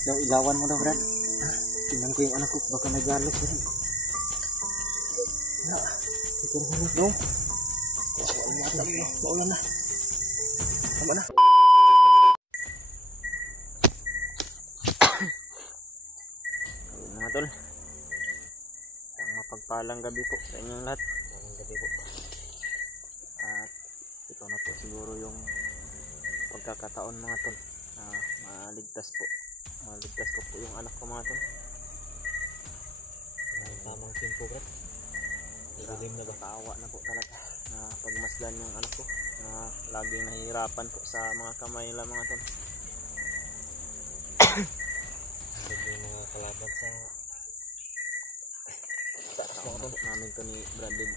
Daw ilawan mo daw, Brad. Tingnan ko yung anak ko, baka nagalos yan. Wala, siguro mo daw. Maulan na. Tama na. Mga tol, ang mapagpalang gabi po sa inyong lahat. Ang gabi po. At ito na po siguro yung pagkakataon mga tol na maligtas ko po yung anak ko mga tol. Tamang simpo, Brad. Ilim na ba? Kaawa na po talaga na pagmasdan yung anak ko na laging nahihirapan po sa mga kamay nila mga tol. Yung mga kalaban sa taon po namin to ni Bradley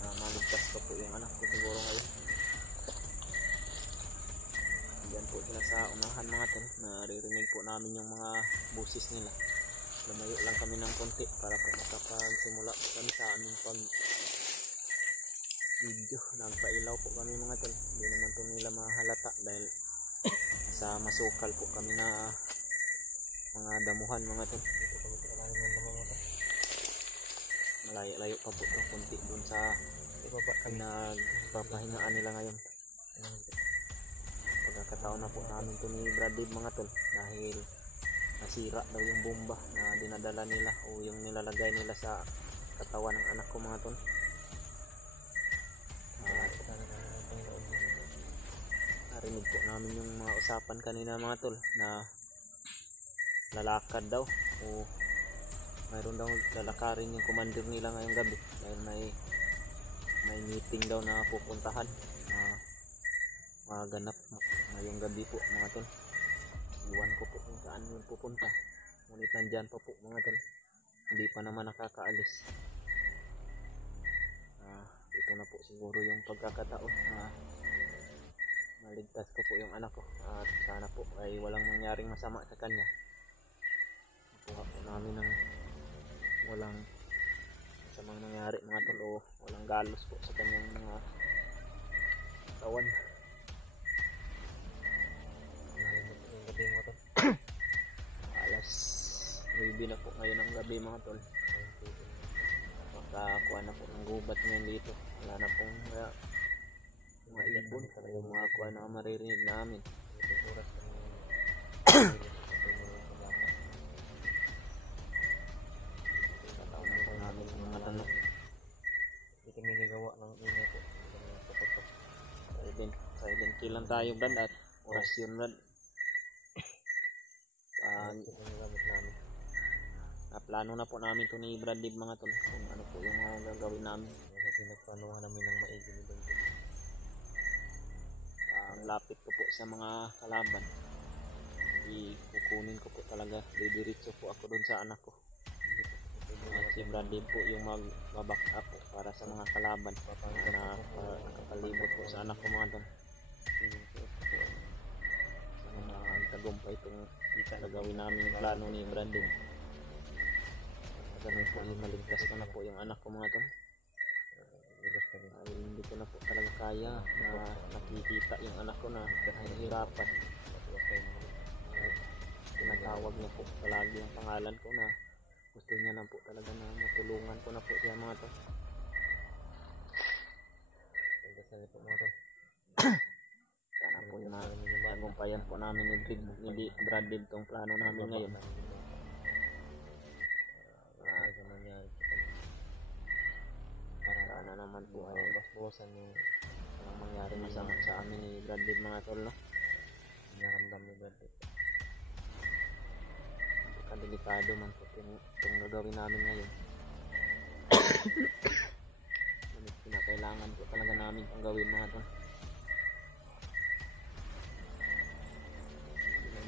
na maligtas ko po yung anak ko siguro ngayon. Diyan po sila sa unahan mga tol, naririnig po namin yung mga busis nila. Lumayo lang kami ng konti para po makapagsimula po kami sa aming pag video. Nagpailaw po kami mga tol, hindi naman po nila mahalata dahil sa masukal po kami na mga damuhan mga tol. Dito kami sa ilalim ng damuhan mga tol. Malayo-layo pa po ito konti dun sa nagpapahingaan nila ngayon. Pagkakataon na po namin ito ni Bradley mga tol dahil nasira daw yung bomba na dinadala nila o yung nilalagay nila sa katawan ng anak ko mga tol. Narinig po namin yung mga usapan kanina mga tol na lalakad daw o mayroon daw lalakarin yung commander nila ngayong gabi dahil may meeting daw na pupuntahan na maganap ngayong gabi po mga tol. Iwan ko po kung saan yun pupunta, ngunit nandyan pa po mga tol, hindi pa naman nakakaalis. Ito na po siguro yung pagkakataon na maligtas ko po yung anak ko at sana po ay walang mangyaring masama sa kanya. Nakuha po namin ng walang masamang nangyari mga tol o walang galos po sa kanyang mga katawan. Alas 9 na po ngayon ang gabi mga tol. Makakuha na po ng gubat ngayon dito. Wala na pong mga ibon o mga kuha na maririnig namin. Tataon na po namin ng mga tanong. Hindi kami nagawa ng ingay po. Silent kill lang tayo Brad at orasyon Brad. Plano na po namin ito ni Bradley mga tol kung ano po yung gagawin namin. Kasi nagplanuhan namin ng maigi ni Bradley. Ang lapit ko po sa mga kalaban, kukunin ko po talaga, didiretso po ako doon sa anak ko. At si Bradley po yung mag-back up po para sa mga kalaban na nakapalibot po sa anak ko mga tol. Sana magtagumpay itong gagawin namin yung plano ni Bradley. Ganun po yung maligtas ko na po yung anak ko mga tol. Hindi ko na po talaga kaya na nakikita yung anak ko na nahihirapan. Tinatawag niya po palagi yung pangalan ko na gusto niya na po talaga na matulungan ko na po siya mga tol. Sana po yung tagumpayan po namin ni Bradley itong plano namin ngayon. Sana naman po ay basbosan yung mangyari masama sa amin ni Bradley mga tol, no? Naramdam ni Bradley. Delikado man po itong gagawin namin ngayon. Kinakailangan po talaga namin itong gawin mga tol.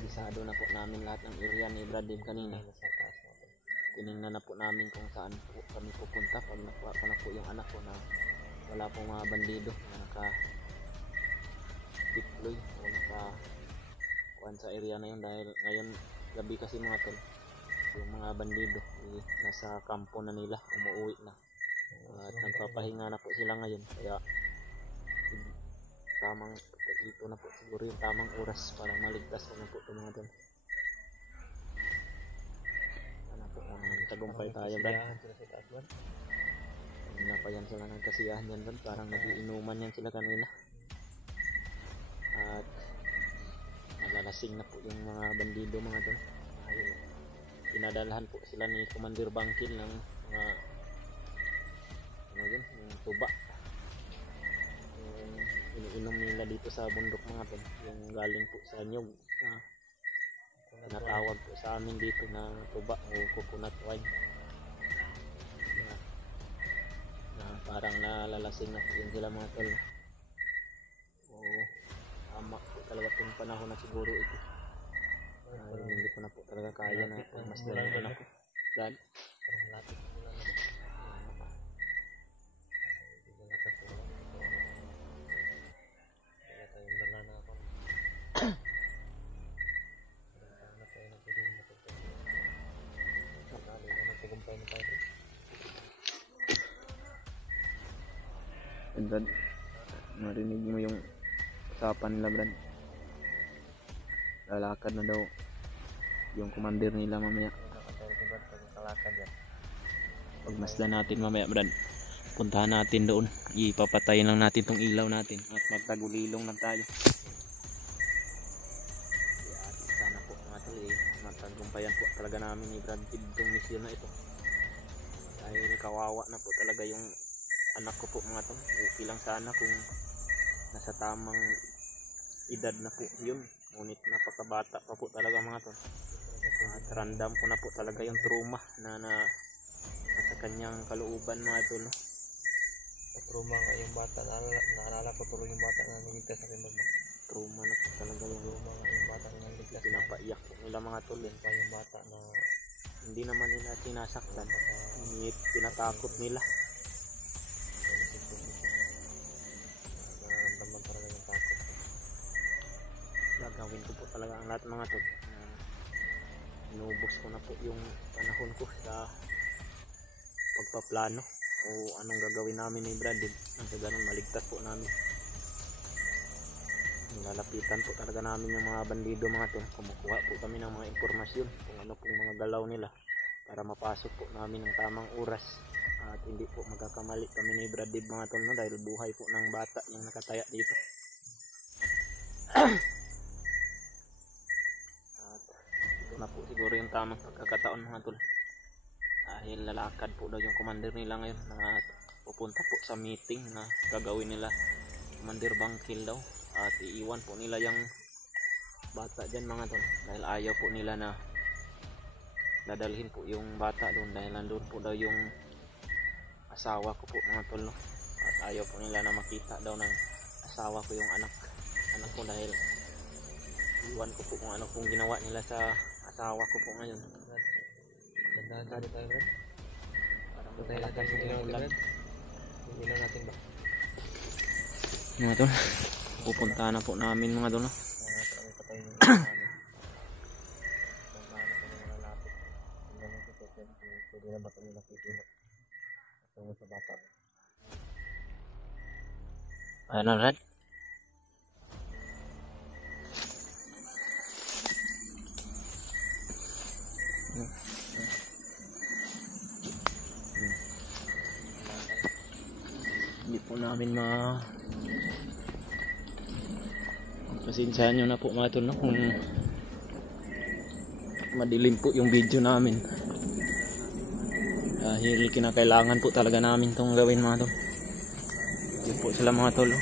Bisado na po namin lahat ng area ni Bradley kanina. Tinignan na po namin kung saan po kami pupunta pag nakuha ko na po yung anak ko na wala pong mga bandido na naka-deploy o naka-kuhan sa area na yun dahil ngayon gabi kasi mga tol yung mga bandido nasa kampo na nila, umuwi na at nagpapahinga na po sila ngayon kaya tamang ito na po siguro yung tamang oras para maligtas ko na po ito mga tol. magtagumpay tayo Brad. Kanina pa yan sila ng kasiyahan yan Brad, parang nagiinuman yan sila kanina. At nalalasing na po yung mga bandido mga tol. Ayun, pinadalhan po sila ni Commander Bangkil ng mga ano yun, yung tuba. Yung iniinom nila dito sa bundok mga tol, yung galing po sa nyog. Tinatawag po sa amin dito na tuba o coconut wine. Parang nalalasing na po yun sila mga tol. Tama po talaga itong panahon na siguro ito. Hindi ko na po talaga kaya na pagmasdan yung anak ko. Dad? Parang lapit ko lang na. Hindi ko nakasulang. Kaya tayong dala na ako. Parang tayo na pwede yung napagpapit. Sakali na nagtagumpay na tayo. And Brad, marinig mo yung usapan nila Brad. Lalakad na daw yung commander nila mamaya. Pagmasdan natin mamaya Brad, puntahan natin doon. Ipapatayin lang natin tong ilaw natin at magtagulilong lang tayo. Sana po mga tol matagumpayan po talaga namin ni Brad itong misyon na ito. Dahil kawawa na po talaga yung anak ko po mga tol. Okay lang sana kung nasa tamang edad na po yun, ngunit napakabata pa po talaga mga tol. At random ko na po talaga yung trauma na nasa kanyang kalooban mga tol, no? Trauma nga yung bata, naalala ko tuloy yung bata na nagigtas sa rimag. Trauma na po talaga yung trauma nga yung bata na nagigtas. Pinapaiyak po nila mga tol pa yung bata na hindi naman nila sinasaktan, ngunit tinatakot nila. Nararamdaman talaga yung takot. Gagawin ko po talaga ang lahat mga tol. Inubos ko na po yung panahon ko sa pagpaplano o anong gagawin namin ni Brad. Nang sa ganun maligtas po namin. Lalapitan po talaga namin yung mga bandido mga tol. Kumukuha po kami ng mga impormasyon kung ano pong mga galaw nila para mapasok po namin ng tamang oras. At hindi po magkakamali kami ni Brad Dib mga tol, no? Dahil buhay po ng bata yung nakataya dito. At ito na po siguro yung tamang pagkakataon mga tol. Dahil lalakad po daw yung commander nila ngayon na pupunta po sa meeting na gagawin nila Commander Bangkil daw. At iiwan po nila yung bata dyan mga tol. Dahil ayaw po nila na dadalhin po yung bata doon dahil nandun po daw yung asawa ko po mga tol, no? At ayaw po nila na makita daw ng asawa ko yung anak ko dahil iwan ko po kung ano pong ginawa nila sa asawa ko po ngayon. Gandaan tayo Brad. Parang malakas yung ilaw Brad. Yung ilaw natin ba? Mga tol, pupuntahan na po namin mga tol, no? Marami pa tayo yung pwede na ba ito nila kikinig sa bata. Ano Brad? Hindi po namin pasensyahan nyo na po mga tol, no? Kung madilim po yung video namin dahil kinakailangan po talaga namin itong gawin mga tol. Yun po sila mga tol, no?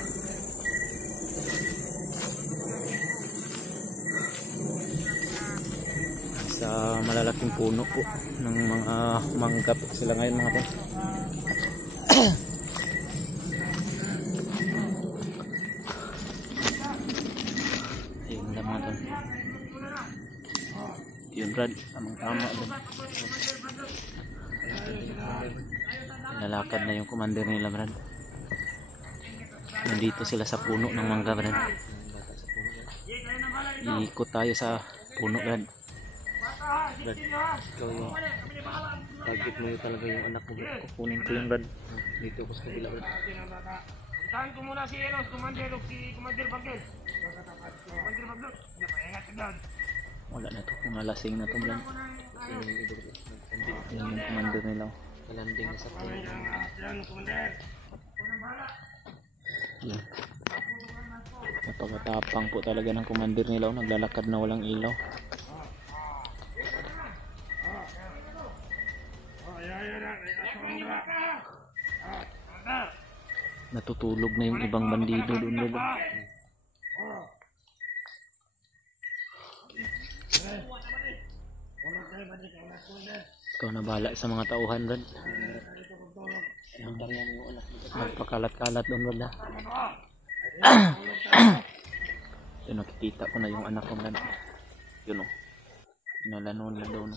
Sa malalaking puno po ng mga mangga po sila ngayon mga tol. Ayun na mga tol. Yun Brad, tamang tama Brad. Lalakad na yung commander nila Brad. Nandito sila sa puno ng mangga Brad. Iikot tayo sa puno Brad. Brad, ikaw yung target mo yung talaga yung anak mo Brad. Kukunin ko yung Brad. Dito ko sa kabila Brad. Puntahan ko muna si Commander Bangkil. Commander Bangkil, napahingat agad. Wala na to, kung nalasing na to Brad. Yan yung commander nila. Landing na sa plane. Yan, Commander. Yan. Napakatapang po talaga ng commander nila. Naglalakad na walang ilaw. Natutulog na yung ibang bandido doon nila. Ikaw na bahala sa mga tauhan doon. Magpakalat-kalat doon wala. So, nakikita ko na yung anak ko na yun o. Pinalanon na doon.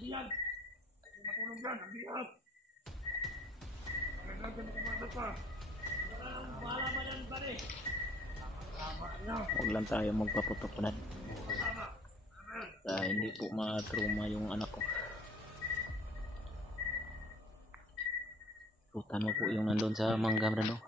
Diyan! Matulog dyan! Ang diyan! Naglagan na kumanda pa! Bahala ba yan ba rin? Huwag lang tayo magpaputukunan. Hindi po matruma yung anak ko. Rutan mo po yung nandun sa mangga no?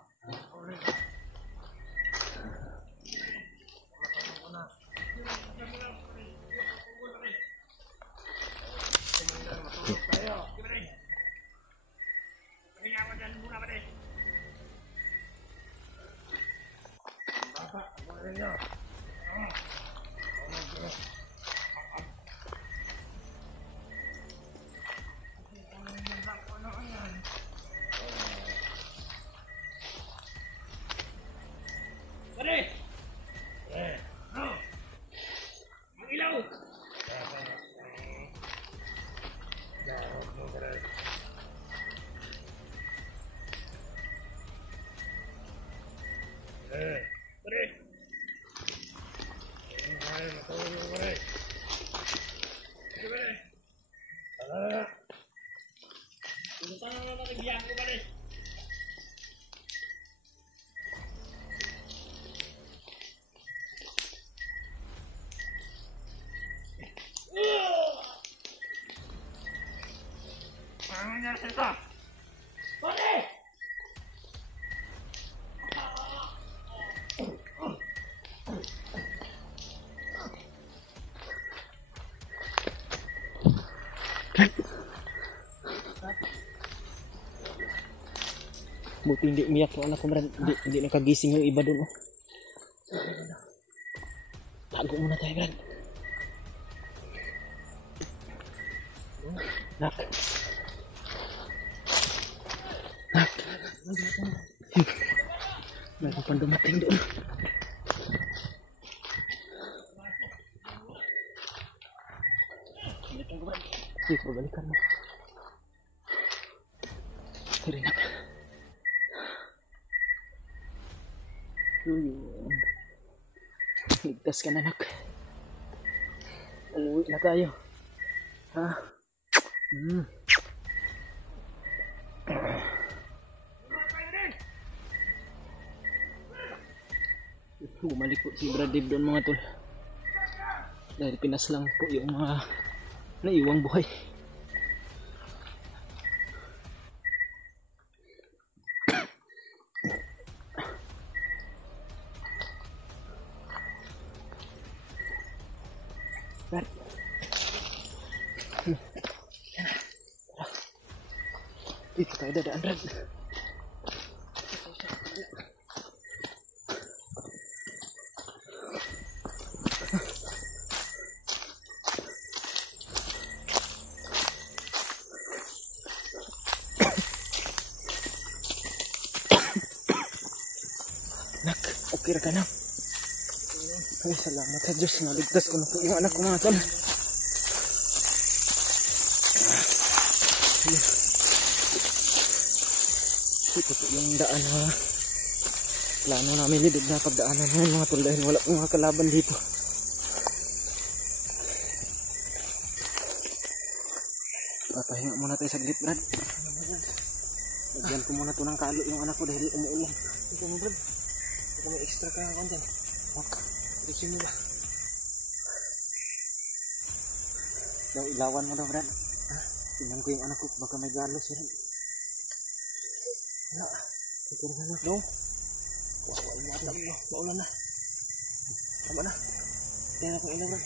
Buti hindi umiyak yung anak ko, hindi nakagising yung iba dun. Tago muna tayo, Brad. Nak. Nak. Meron pang dumating doon. Sige, pabalikan mo. Sige, nak. Yun. Ligtas ka na, nak. Uuwi na tayo. Ha? Bumalik po si Brad Dave doon, mga tol. Dahil pinas lang po yung mga naiwang buhay. Brad. Dito tayo dadaan, Brad. Nak, okay ka na. Ay, salamat sa Diyos. Naligtas ko na po yung anak ko, mga tol. Ito po yung daan na plano namin dito na pagdaanan ngayon, mga tol, dahil wala pong mga kalaban dito. Papahinga muna tayo saglit, Brad. Lagyan ko muna to ng kalo yung anak ko dahil umuulan. Ito mo, Brad. Ito may extra ka nga dyan. Diretso mo ba? Daw ilawan mo daw, Brad. Tingnan ko yung anak ko, baka may galos yan. Wala. Ito na anak, no? Wala yung mata mo, maulan na. Tama na. Tingnan ko ilaw, Brad.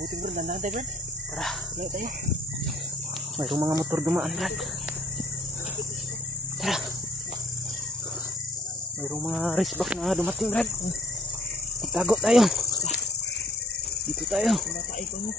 Buting, Brad, dandahan tayo, Brad. Tara, layo tayo. Mayroong mga motor dumaan, Brad. Tara. Mayroong mga raceback na dumating, Brad. Itago tayo. Dito tayo. Pinataay ko mo.